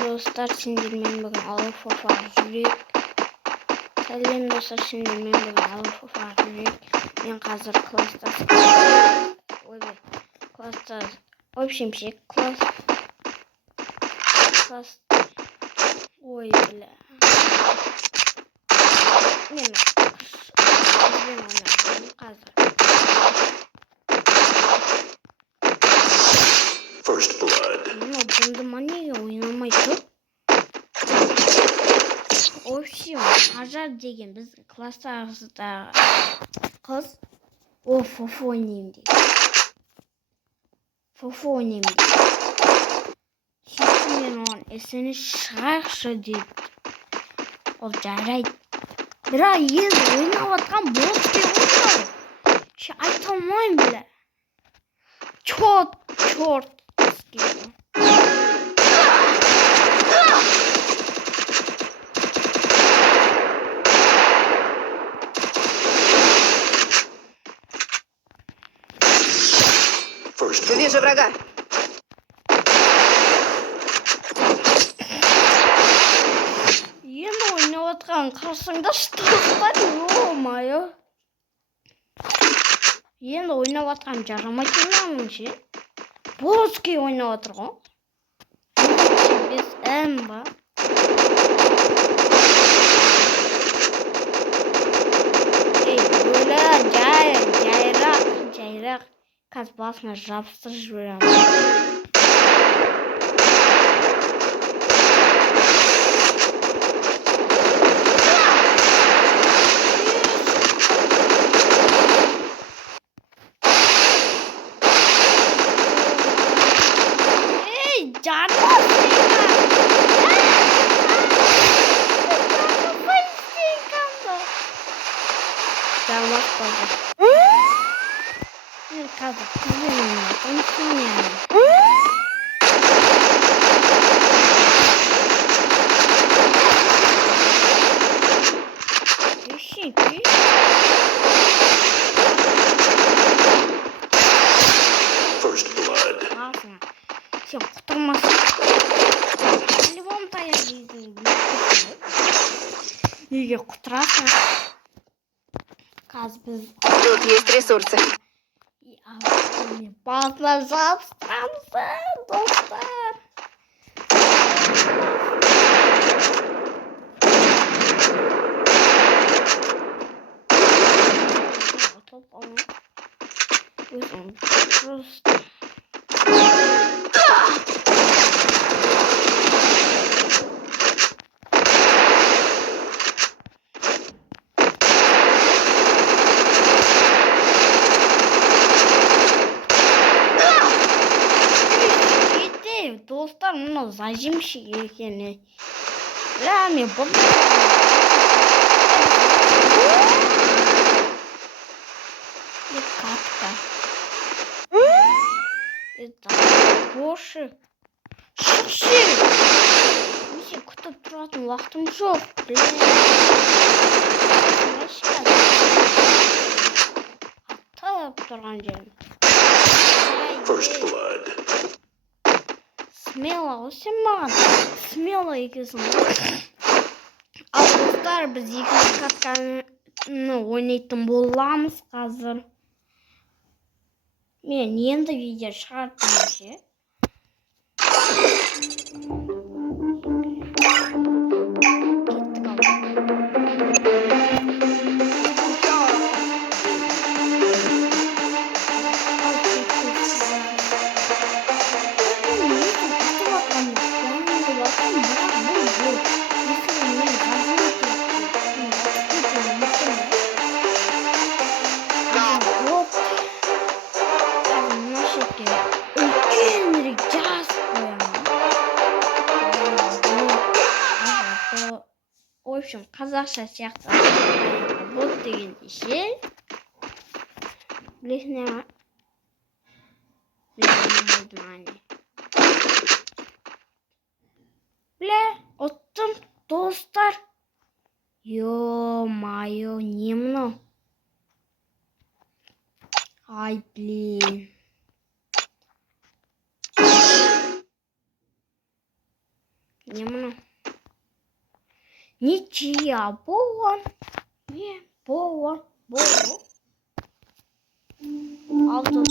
Dostlar, sindirmeyin bakın alfa farjürük. Sələm dostlar, sindirmeyin bakın alfa farjürük. Ben hazır klasta. Oy be. Klasta. Oy şimşek. Klas. Oy bile. Ne mi? Ben oynadım. Hazır. First blood. Ama bunda maniye oynamaydı. Общем, Ажар деген біз класстағысыдағы қыз ол фофо ойнаймын дейді. Фофо ойнаймын дейді. Сөйтіп мен оған есіне шығайықшы дейді. Ол жарайды. Бірақ енді ойнап жатқан бос деп отыр. Айта алмаймын біле. Черт. Вижу врага. Енді ойнап отқан қасыңда ұстаздар, ё-моё. Енді ойнап отқан жарамайтынмын ше. Боски ойнап отыр ғой. Біз ба. Бөлі жайрақ. Қазір басына жабыстырып жіберемін. First blood. Сен құтырмасың. По-любому таяқ жейсің. Неге құтырасың? Қазір біз... Тут есть ресурсы. Басына жабыстырамыз, достар. Просто... Достар, мынау зажимші екені. Мен бұл... Катка. Это Боши. Шықшы! Мен күтіп тұратын уақытым жоқ. Аттап тұрған жерім. First blood. Смело, сен маған смело екенсің. Ал достар, біз екінші катканы ойнайтын боламыз қазір. Мен енді видео шығардым ше. В общем, қазақша сияқты бот дегенде ше. Білесің ма? Біле, ұттым, достар. Ё-майо, не мынау? Ай, блин. Не bunu. Ничья. Полон. Не. Полон. Полон. Altı.